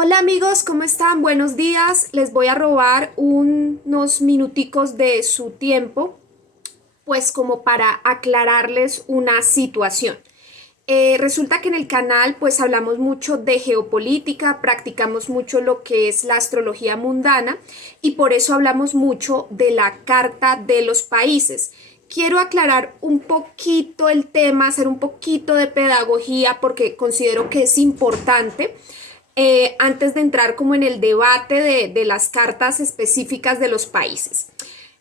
Hola amigos, ¿cómo están? Buenos días. Les voy a robar unos minuticos de su tiempo, pues como para aclararles una situación. Resulta que en el canal pues hablamos mucho de geopolítica, practicamos mucho lo que es la astrología mundana y por eso hablamos mucho de la carta de los países. Quiero aclarar un poquito el tema, hacer un poquito de pedagogía porque considero que es importante antes de entrar como en el debate de las cartas específicas de los países.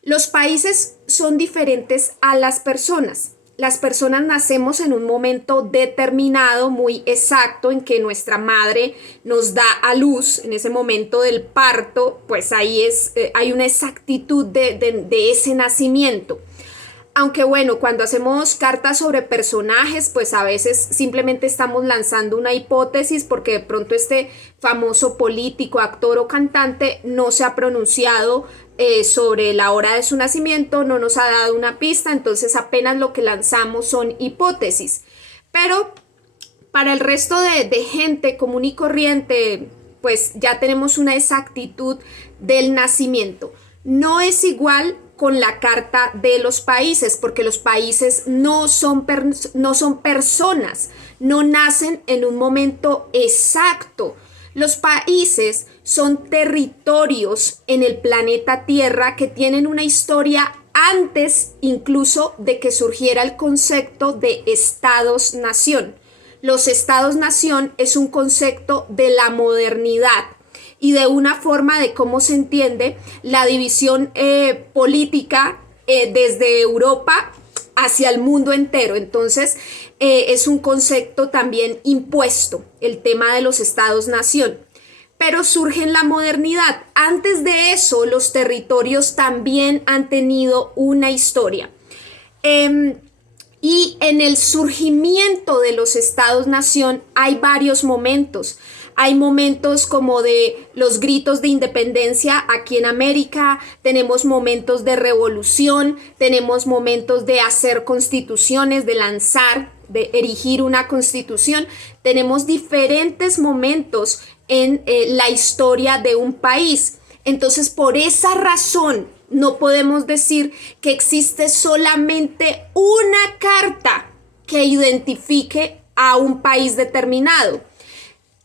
Los países son diferentes a las personas. Las personas nacemos en un momento determinado, muy exacto, en que nuestra madre nos da a luz, en ese momento del parto, pues ahí hay una exactitud de ese nacimiento. Aunque bueno, cuando hacemos cartas sobre personajes, pues a veces simplemente estamos lanzando una hipótesis porque de pronto este famoso político, actor o cantante no se ha pronunciado sobre la hora de su nacimiento, no nos ha dado una pista, entonces apenas lo que lanzamos son hipótesis. Pero para el resto de gente común y corriente, pues ya tenemos una exactitud del nacimiento. No es igual con la carta de los países, porque los países no son personas, no nacen en un momento exacto. Los países son territorios en el planeta Tierra que tienen una historia antes incluso de que surgiera el concepto de estados-nación. Los estados-nación es un concepto de la modernidad y de una forma de cómo se entiende la división política desde Europa hacia el mundo entero. Entonces, es un concepto también impuesto, el tema de los estados-nación. Pero surge en la modernidad. Antes de eso, los territorios también han tenido una historia. Y en el surgimiento de los estados-nación hay varios momentos. Hay momentos como de los gritos de independencia aquí en América, tenemos momentos de revolución, tenemos momentos de hacer constituciones, de lanzar, de erigir una constitución. Tenemos diferentes momentos en la historia de un país. Entonces, por esa razón, no podemos decir que existe solamente una carta que identifique a un país determinado.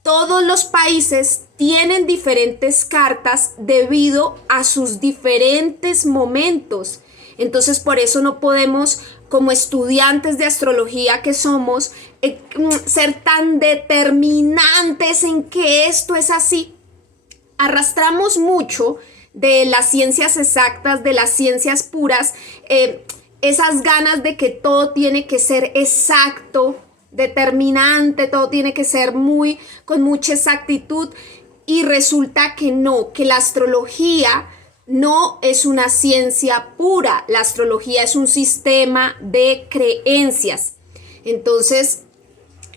Todos los países tienen diferentes cartas debido a sus diferentes momentos. Entonces, por eso no podemos, como estudiantes de astrología que somos, ser tan determinantes en que esto es así. Arrastramos mucho de las ciencias exactas, de las ciencias puras, esas ganas de que todo tiene que ser exacto, determinante, todo tiene que ser con mucha exactitud, y resulta que no, que la astrología no es una ciencia pura, la astrología es un sistema de creencias. Entonces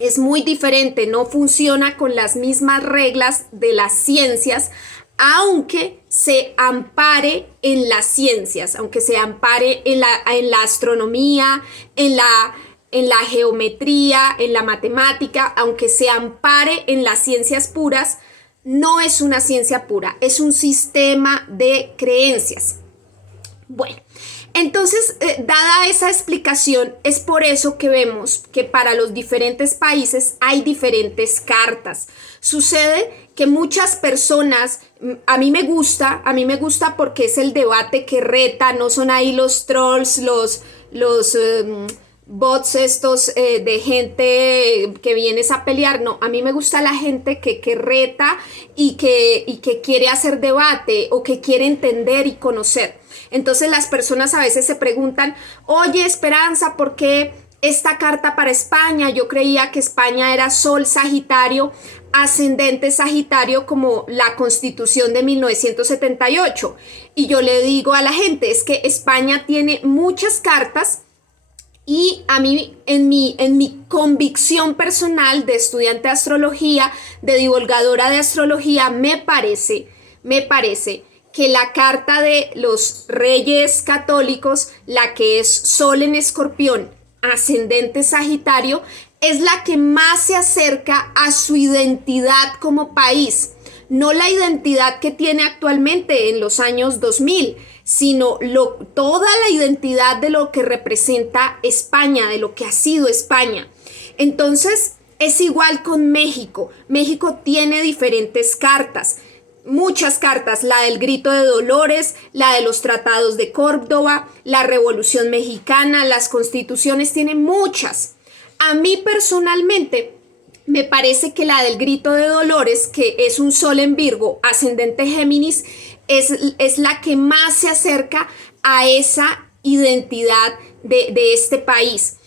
es muy diferente, no funciona con las mismas reglas de las ciencias, aunque se ampare en las ciencias, aunque se ampare en la astronomía, en la geometría, en la matemática, aunque se ampare en las ciencias puras, no es una ciencia pura, es un sistema de creencias. Bueno, entonces, dada esa explicación, es por eso que vemos que para los diferentes países hay diferentes cartas. Sucede que muchas personas, a mí me gusta porque es el debate que reta, no son ahí los trolls, los bots estos de gente que vienes a pelear. No, a mí me gusta la gente que reta y que quiere hacer debate o que quiere entender y conocer. Entonces las personas a veces se preguntan, oye Esperanza, ¿por qué esta carta para España? Yo creía que España era Sol Sagitario, ascendente Sagitario, como la Constitución de 1978. Y yo le digo a la gente, es que España tiene muchas cartas. Y a mí, en mi convicción personal de estudiante de astrología, de divulgadora de astrología, me parece que la carta de los reyes católicos, la que es Sol en Escorpión, ascendente Sagitario, es la que más se acerca a su identidad como país. no la identidad que tiene actualmente en los años 2000, sino toda la identidad de lo que representa España, de lo que ha sido España. Entonces, es igual con México. México tiene diferentes cartas, muchas cartas, la del Grito de Dolores, la de los tratados de Córdoba, la Revolución Mexicana, las constituciones, tienen muchas. A mí personalmente me parece que la del Grito de Dolores, que es un sol en Virgo, ascendente Géminis, es la que más se acerca a esa identidad de este país.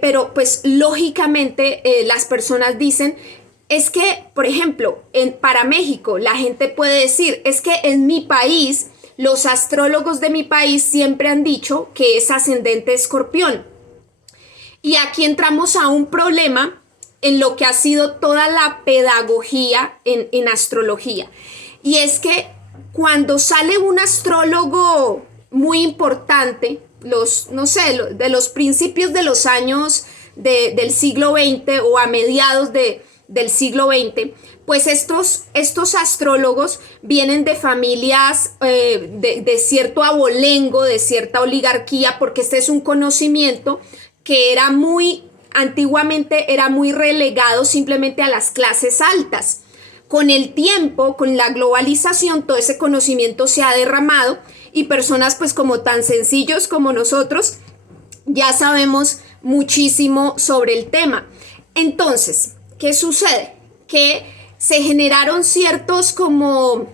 Pero pues lógicamente las personas dicen, es que, por ejemplo, para México la gente puede decir, es que en mi país, los astrólogos de mi país siempre han dicho que es ascendente Escorpión. Y aquí entramos a un problema en lo que ha sido toda la pedagogía en astrología. Y es que cuando sale un astrólogo muy importante, de los principios de los años del siglo XX o a mediados del siglo XX, pues estos astrólogos vienen de familias de cierto abolengo, de cierta oligarquía, porque este es un conocimiento que antiguamente era muy relegado simplemente a las clases altas. Con el tiempo, con la globalización, todo ese conocimiento se ha derramado y personas pues como tan sencillos como nosotros ya sabemos muchísimo sobre el tema. Entonces, ¿qué sucede? Que se generaron ciertos como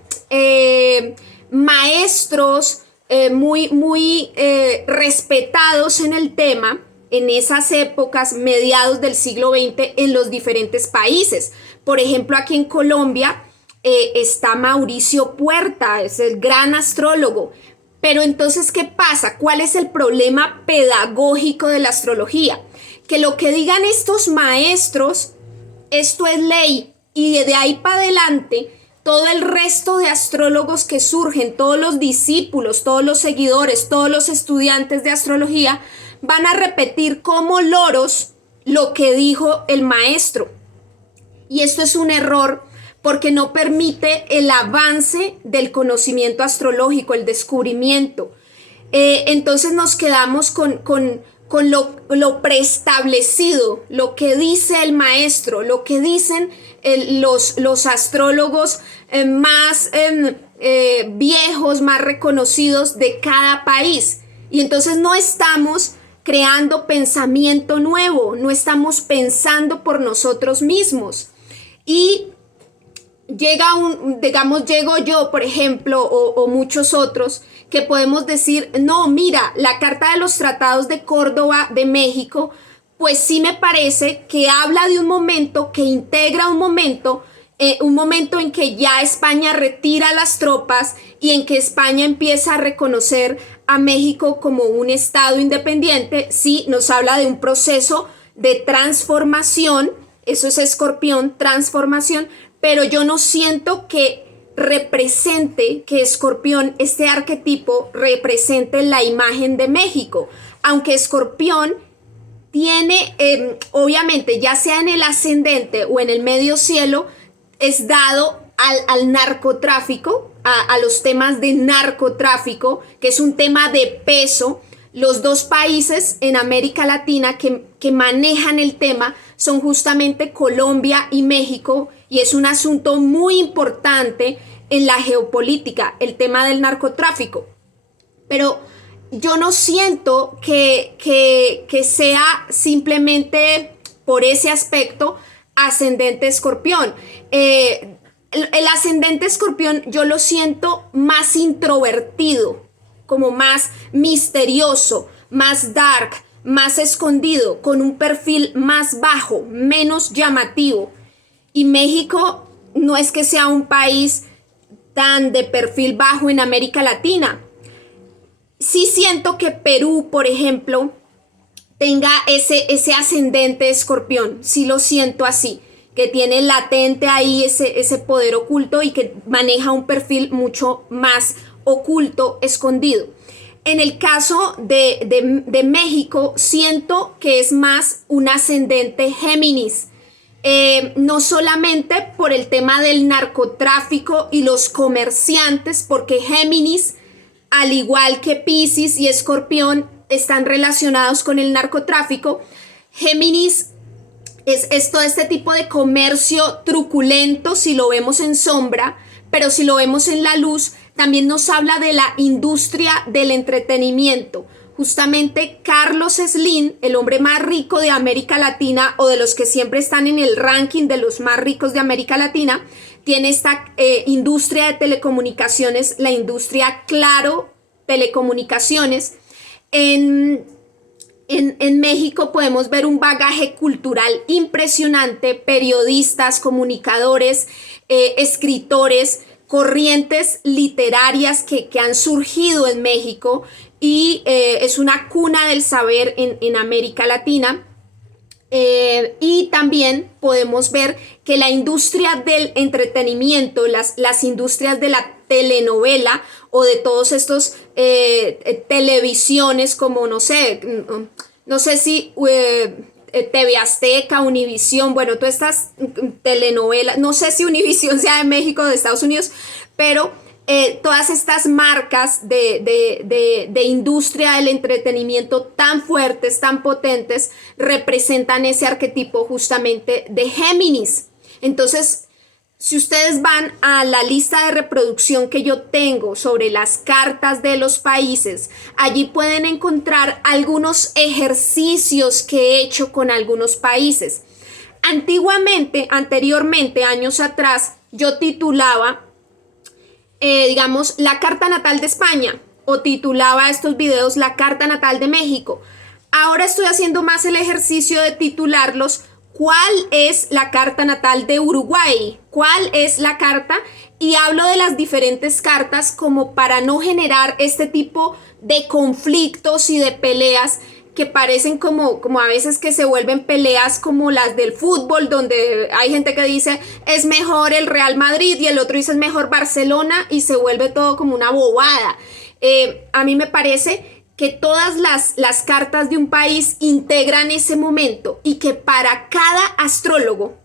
maestros muy respetados en el tema en esas épocas, mediados del siglo XX, en los diferentes países. Por ejemplo, aquí en Colombia está Mauricio Puerta, es el gran astrólogo. Pero entonces, ¿qué pasa? ¿Cuál es el problema pedagógico de la astrología? Que lo que digan estos maestros, esto es ley, y de ahí para adelante, todo el resto de astrólogos que surgen, todos los discípulos, todos los seguidores, todos los estudiantes de astrología, van a repetir como loros lo que dijo el maestro. Y esto es un error porque no permite el avance del conocimiento astrológico, el descubrimiento. Entonces nos quedamos con lo preestablecido, lo que dice el maestro, lo que dicen los astrólogos más viejos, más reconocidos de cada país. Y entonces no estamos creando pensamiento nuevo, no estamos pensando por nosotros mismos. Y llego yo, por ejemplo, o muchos otros, que podemos decir, no, mira, la Carta de los Tratados de Córdoba de México, pues sí me parece que habla de un momento, que integra un momento en que ya España retira las tropas y en que España empieza a reconocer a México como un estado independiente. Sí, nos habla de un proceso de transformación, eso es Escorpión, transformación, pero yo no siento que represente, que Escorpión, este arquetipo, represente la imagen de México, aunque Escorpión tiene, obviamente, ya sea en el ascendente o en el medio cielo, es dado al narcotráfico, a los temas de narcotráfico, que es un tema de peso. Los dos países en América Latina que manejan el tema son justamente Colombia y México, y es un asunto muy importante en la geopolítica, el tema del narcotráfico. Pero yo no siento que sea simplemente por ese aspecto ascendente Escorpión. El ascendente Escorpión yo lo siento más introvertido, como más misterioso, más dark, más escondido, con un perfil más bajo, menos llamativo. Y México no es que sea un país tan de perfil bajo en América Latina. Sí siento que Perú, por ejemplo, tenga ese ascendente Escorpión, sí lo siento así, que tiene latente ahí ese poder oculto y que maneja un perfil mucho más oculto, escondido. En el caso de México, siento que es más un ascendente Géminis. no solamente por el tema del narcotráfico y los comerciantes, porque Géminis, al igual que Piscis y Escorpión, están relacionados con el narcotráfico. Géminis es todo este tipo de comercio truculento si lo vemos en sombra, pero si lo vemos en la luz, también nos habla de la industria del entretenimiento. Justamente Carlos Slim, el hombre más rico de América Latina o de los que siempre están en el ranking de los más ricos de América Latina, tiene esta industria de telecomunicaciones, la industria Claro Telecomunicaciones. En México podemos ver un bagaje cultural impresionante, periodistas, comunicadores, escritores, corrientes literarias que han surgido en México y es una cuna del saber en América Latina. Y también podemos ver que la industria del entretenimiento, las industrias de la telenovela o de todos estos televisiones como no sé si TV Azteca, Univisión, bueno, todas estas telenovelas, no sé si Univisión sea de México o de Estados Unidos, pero todas estas marcas de industria del entretenimiento tan fuertes, tan potentes, representan ese arquetipo justamente de Géminis. Entonces, si ustedes van a la lista de reproducción que yo tengo sobre las cartas de los países, allí pueden encontrar algunos ejercicios que he hecho con algunos países. Anteriormente, años atrás, yo titulaba digamos, la carta natal de España o titulaba estos videos la carta natal de México. Ahora estoy haciendo más el ejercicio de titularlos ¿cuál es la carta natal de Uruguay? ¿Cuál es la carta? Y hablo de las diferentes cartas como para no generar este tipo de conflictos y de peleas que parecen como a veces que se vuelven peleas como las del fútbol, donde hay gente que dice es mejor el Real Madrid y el otro dice es mejor Barcelona y se vuelve todo como una bobada. A mí me parece que todas las cartas de un país integran ese momento y que para cada astrólogo,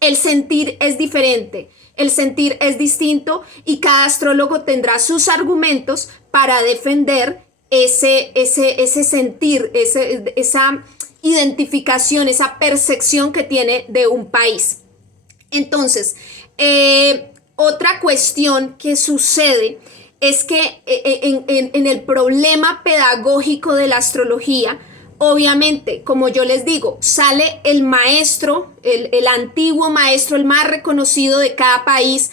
el sentir es diferente, el sentir es distinto y cada astrólogo tendrá sus argumentos para defender ese sentir, esa identificación, esa percepción que tiene de un país. Entonces, otra cuestión que sucede es que en el problema pedagógico de la astrología, obviamente, como yo les digo, sale el maestro, el antiguo maestro, el más reconocido de cada país,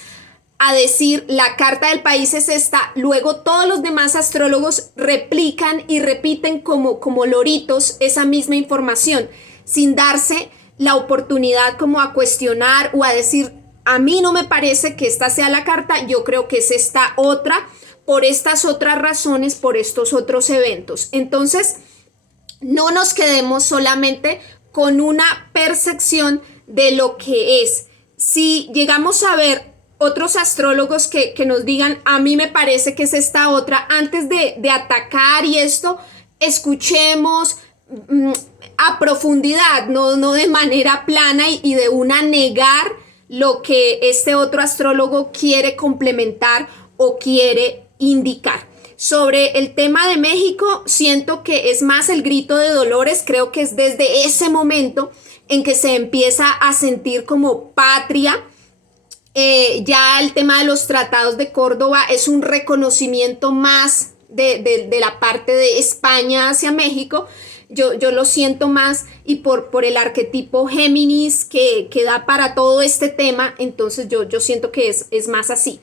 a decir la carta del país es esta, luego todos los demás astrólogos replican y repiten como loritos esa misma información, sin darse la oportunidad como a cuestionar o a decir, a mí no me parece que esta sea la carta, yo creo que es esta otra, por estas otras razones, por estos otros eventos. Entonces, no nos quedemos solamente con una percepción de lo que es. Si llegamos a ver otros astrólogos que nos digan, a mí me parece que es esta otra, antes de atacar y esto, escuchemos a profundidad, no de manera plana y de una negar lo que este otro astrólogo quiere complementar o quiere indicar. Sobre el tema de México, siento que es más el grito de dolores, creo que es desde ese momento en que se empieza a sentir como patria. Ya el tema de los tratados de Córdoba es un reconocimiento más de la parte de España hacia México. Yo lo siento más y por el arquetipo Géminis que da para todo este tema, entonces yo siento que es más así.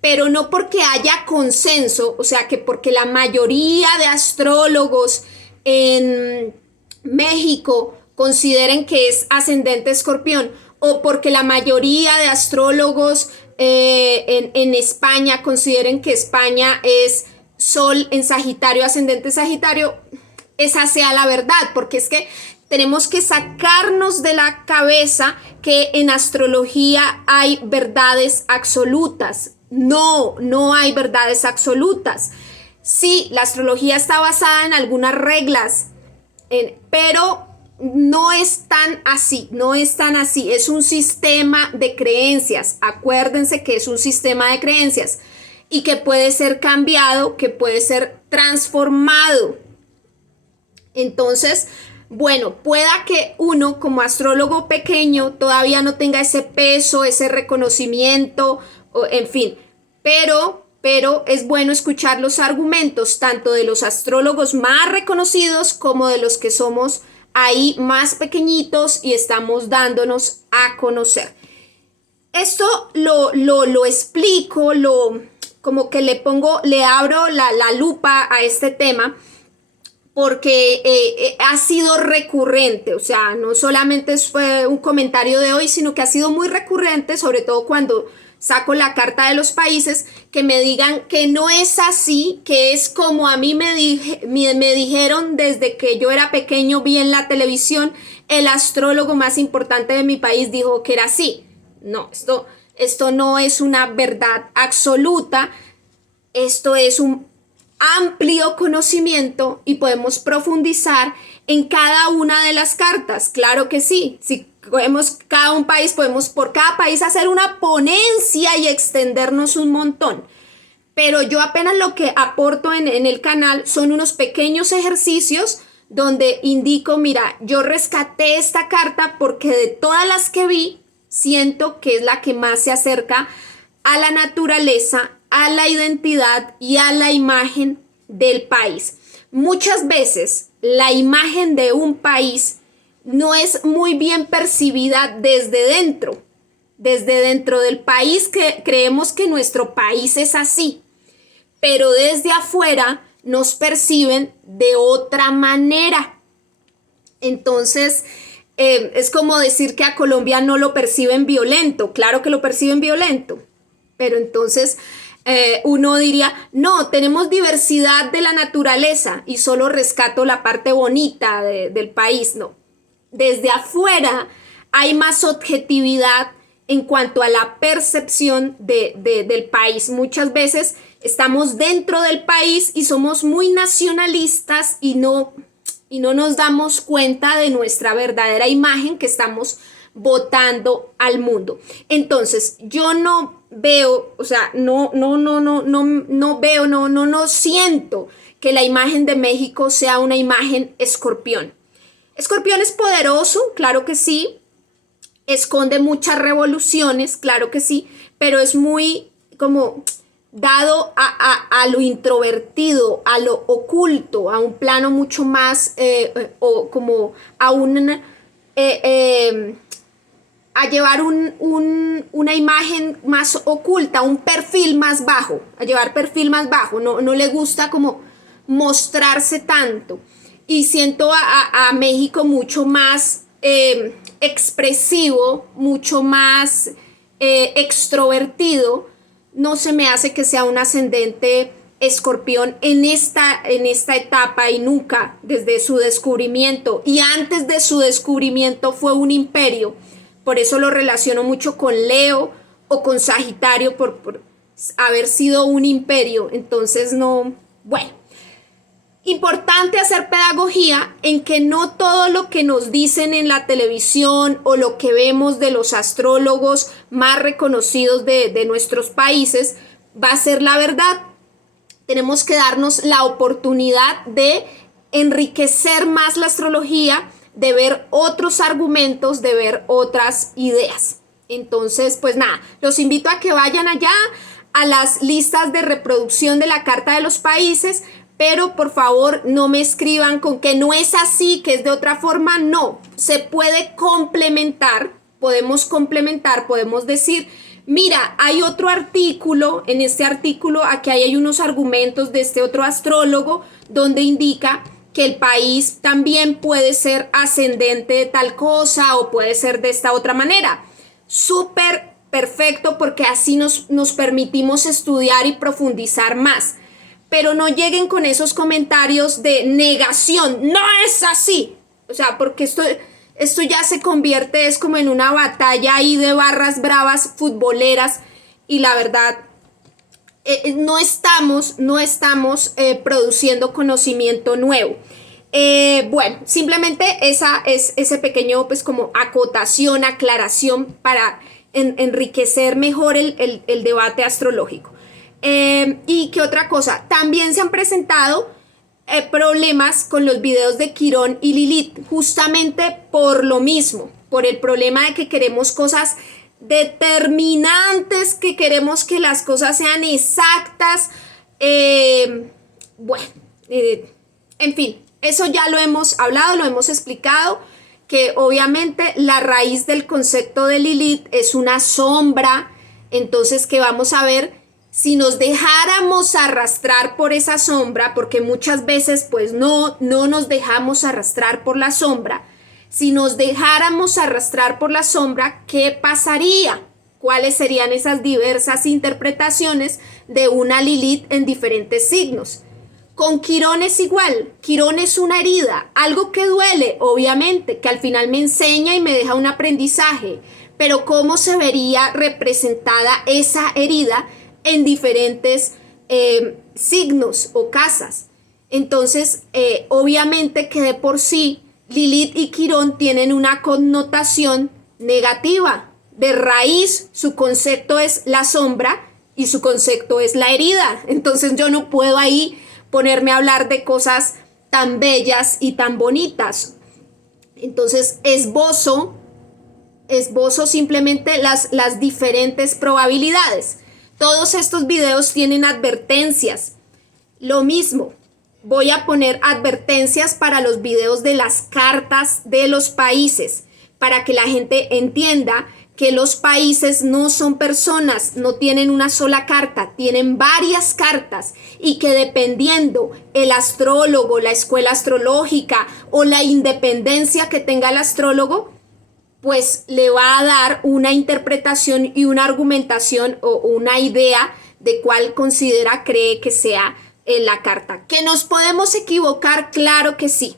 Pero no porque haya consenso, o sea que porque la mayoría de astrólogos en México consideren que es ascendente Escorpión, o porque la mayoría de astrólogos en España consideren que España es Sol en Sagitario, ascendente Sagitario, esa sea la verdad, porque es que tenemos que sacarnos de la cabeza que en astrología hay verdades absolutas. No hay verdades absolutas. Sí, la astrología está basada en algunas reglas, pero no es tan así, no es tan así, es un sistema de creencias, acuérdense que es un sistema de creencias y que puede ser cambiado, que puede ser transformado. Entonces, bueno, pueda que uno como astrólogo pequeño todavía no tenga ese peso, ese reconocimiento, en fin, pero es bueno escuchar los argumentos tanto de los astrólogos más reconocidos como de los que somos ahí más pequeñitos y estamos dándonos a conocer. Esto lo explico, como que le abro la lupa a este tema porque ha sido recurrente, o sea, no solamente fue un comentario de hoy, sino que ha sido muy recurrente, sobre todo cuando saco la carta de los países, que me digan que no es así, que es como a mí me dijeron desde que yo era pequeño, vi en la televisión, el astrólogo más importante de mi país dijo que era así. No, esto no es una verdad absoluta, esto es un amplio conocimiento y podemos profundizar en cada una de las cartas. Claro que sí, si cogemos cada un país, podemos por cada país hacer una ponencia y extendernos un montón. Pero yo apenas lo que aporto en el canal son unos pequeños ejercicios donde indico, mira, yo rescaté esta carta porque de todas las que vi, siento que es la que más se acerca a la naturaleza, a la identidad y a la imagen del país. Muchas veces la imagen de un país no es muy bien percibida desde dentro. Desde dentro del país que creemos que nuestro país es así, pero desde afuera nos perciben de otra manera. Entonces, es como decir que a Colombia no lo perciben violento. Claro que lo perciben violento, pero entonces uno diría, no, tenemos diversidad de la naturaleza y solo rescato la parte bonita del país. No, desde afuera hay más objetividad en cuanto a la percepción del país. Muchas veces estamos dentro del país y somos muy nacionalistas y no nos damos cuenta de nuestra verdadera imagen que estamos botando al mundo. Entonces, yo no veo, o sea, no veo, no siento que la imagen de México sea una imagen escorpión. Escorpión es poderoso, claro que sí, esconde muchas revoluciones, claro que sí, pero es muy como dado a lo introvertido, a lo oculto, a un plano mucho más, o como a un... a llevar una imagen más oculta, un perfil más bajo, a llevar perfil más bajo, no le gusta como mostrarse tanto. Y siento a México mucho más expresivo, mucho más extrovertido. No se me hace que sea un ascendente escorpión en esta etapa y nunca desde su descubrimiento. Y antes de su descubrimiento fue un imperio. Por eso lo relaciono mucho con Leo o con Sagitario por haber sido un imperio. Entonces no, bueno. Importante hacer pedagogía en que no todo lo que nos dicen en la televisión o lo que vemos de los astrólogos más reconocidos de nuestros países va a ser la verdad. Tenemos que darnos la oportunidad de enriquecer más la astrología, de ver otros argumentos, de ver otras ideas. Entonces, pues nada, los invito a que vayan allá a las listas de reproducción de la Carta de los Países, pero por favor no me escriban con que no es así, que es de otra forma. No, se puede complementar, podemos decir, mira, hay otro artículo, en este artículo aquí hay unos argumentos de este otro astrólogo donde indica que el país también puede ser ascendente de tal cosa o puede ser de esta otra manera. Súper perfecto, porque así nos permitimos estudiar y profundizar más. Pero no lleguen con esos comentarios de negación, no es así. O sea, porque esto ya se convierte, es como en una batalla ahí de barras bravas futboleras y la verdad no estamos produciendo conocimiento nuevo. Bueno, simplemente esa es ese pequeño pues como acotación, aclaración para enriquecer mejor el debate astrológico. ¿Y qué otra cosa? También se han presentado problemas con los videos de Quirón y Lilith, justamente por lo mismo, por el problema de que queremos cosas determinantes, que queremos que las cosas sean exactas. Bueno, en fin, eso ya lo hemos hablado, lo hemos explicado, que obviamente la raíz del concepto de Lilith es una sombra. Entonces, que vamos a ver, si nos dejáramos arrastrar por esa sombra, porque muchas veces pues no nos dejamos arrastrar por la sombra, si nos dejáramos arrastrar por la sombra, ¿qué pasaría? ¿Cuáles serían esas diversas interpretaciones de una Lilith en diferentes signos? Con Quirón es igual. Quirón es una herida, algo que duele, obviamente, que al final me enseña y me deja un aprendizaje, pero ¿cómo se vería representada esa herida en diferentes signos o casas? Entonces, obviamente que de por sí Lilith y Quirón tienen una connotación negativa. De raíz, su concepto es la sombra y su concepto es la herida. Entonces yo no puedo ahí ponerme a hablar de cosas tan bellas y tan bonitas. Entonces esbozo simplemente las diferentes probabilidades. Todos estos videos tienen advertencias. Lo mismo, voy a poner advertencias para los videos de las cartas de los países, para que la gente entienda que los países no son personas, no tienen una sola carta, tienen varias cartas, y que dependiendo el astrólogo, la escuela astrológica o la independencia que tenga el astrólogo, pues le va a dar una interpretación y una argumentación o una idea de cuál cree que sea la carta. ¿Que nos podemos equivocar? Claro que sí.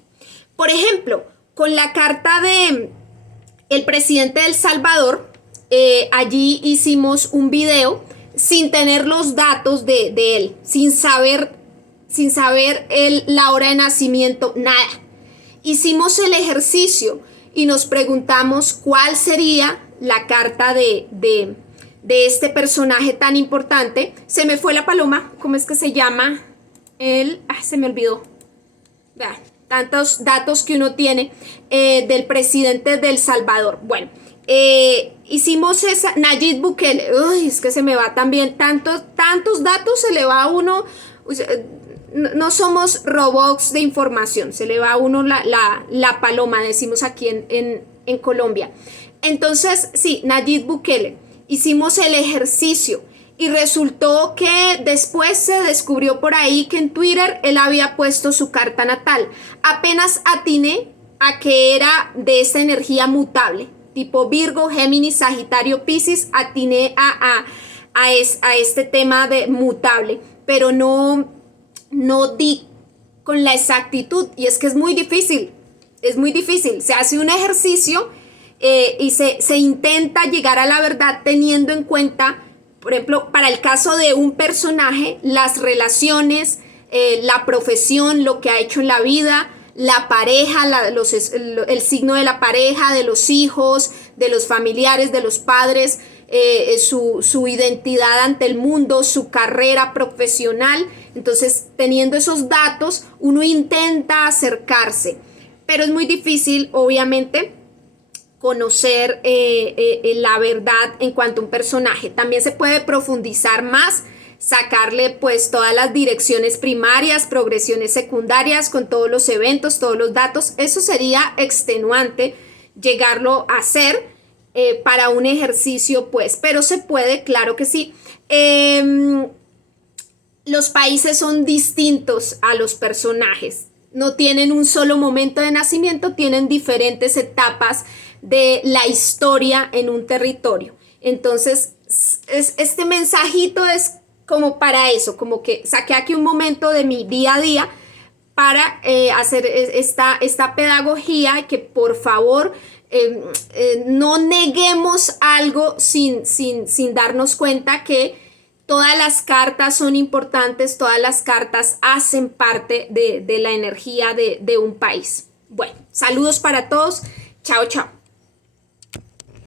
Por ejemplo, con la carta de el presidente de El Salvador, allí hicimos un video sin tener los datos de él, sin saber la hora de nacimiento, nada. Hicimos el ejercicio y nos preguntamos cuál sería la carta de este personaje tan importante. Se me fue la paloma, ¿cómo es que se llama? Se me olvidó. Vean, tantos datos que uno tiene del presidente de El Salvador. Bueno, hicimos esa, Nayib Bukele. Uy, es que se me va también, tantos datos se le va a uno. No somos robots de información, se le va a uno la paloma, decimos aquí en Colombia. Entonces, sí, Nayib Bukele, hicimos el ejercicio y resultó que después se descubrió por ahí que en Twitter él había puesto su carta natal. Apenas atiné a que era de esa energía mutable, tipo Virgo, Géminis, Sagitario, Piscis, atiné a este tema de mutable, pero no di con la exactitud, y es que es muy difícil, se hace un ejercicio y se intenta llegar a la verdad teniendo en cuenta, por ejemplo, para el caso de un personaje, las relaciones, la profesión, lo que ha hecho en la vida, la pareja, el signo de la pareja, de los hijos, de los familiares, de los padres, su identidad ante el mundo, su carrera profesional. Entonces, teniendo esos datos, uno intenta acercarse, pero es muy difícil, obviamente, conocer la verdad en cuanto a un personaje. También se puede profundizar más, sacarle pues todas las direcciones primarias, progresiones secundarias, con todos los eventos, todos los datos. Eso sería extenuante llegarlo a hacer para un ejercicio, pues, pero se puede, claro que sí. Los países son distintos a los personajes, no tienen un solo momento de nacimiento, tienen diferentes etapas de la historia en un territorio. Entonces, este mensajito es como para eso, como que saqué aquí un momento de mi día a día para hacer esta pedagogía, que por favor no neguemos algo sin darnos cuenta que Todas las cartas son importantes, todas las cartas hacen parte de la energía de un país. Bueno, saludos para todos. Chao, chao.